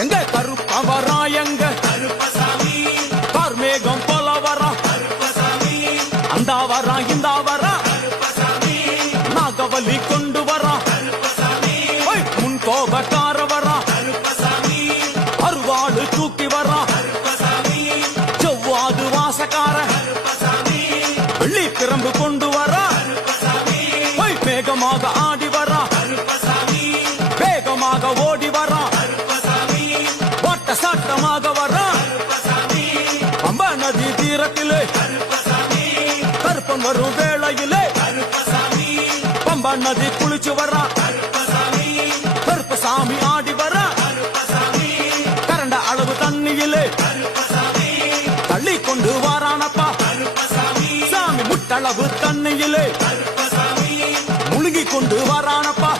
எங்க கருப்ப வரா எங்க கார்மேகம் போல வரா அந்த வரா இந்த வரா நாகவலி கொண்டு வரா முன் கோபக்கார வரா அருவாடு தூக்கி வரா செவ்வாது வாசக்கார வெள்ளி பிரம்பு கொண்டு வரா வேகமாக ஆடி வரா வேகமாக ஓடி வரா ஓட்ட சாட்டமாக வரா பம்பா நதி தீரத்திலே கருப்பன் வரும் வேளையிலே பம்பா நதி குளிச்சு வரா கருப்பசாமி ஆடி வரா கரண்ட அளவு தண்ணியிலே தள்ளி கொண்டு வாரானப்பா சாமி முட்டளவு தண்ணியிலே முழுகி கொண்டு வாரானப்பா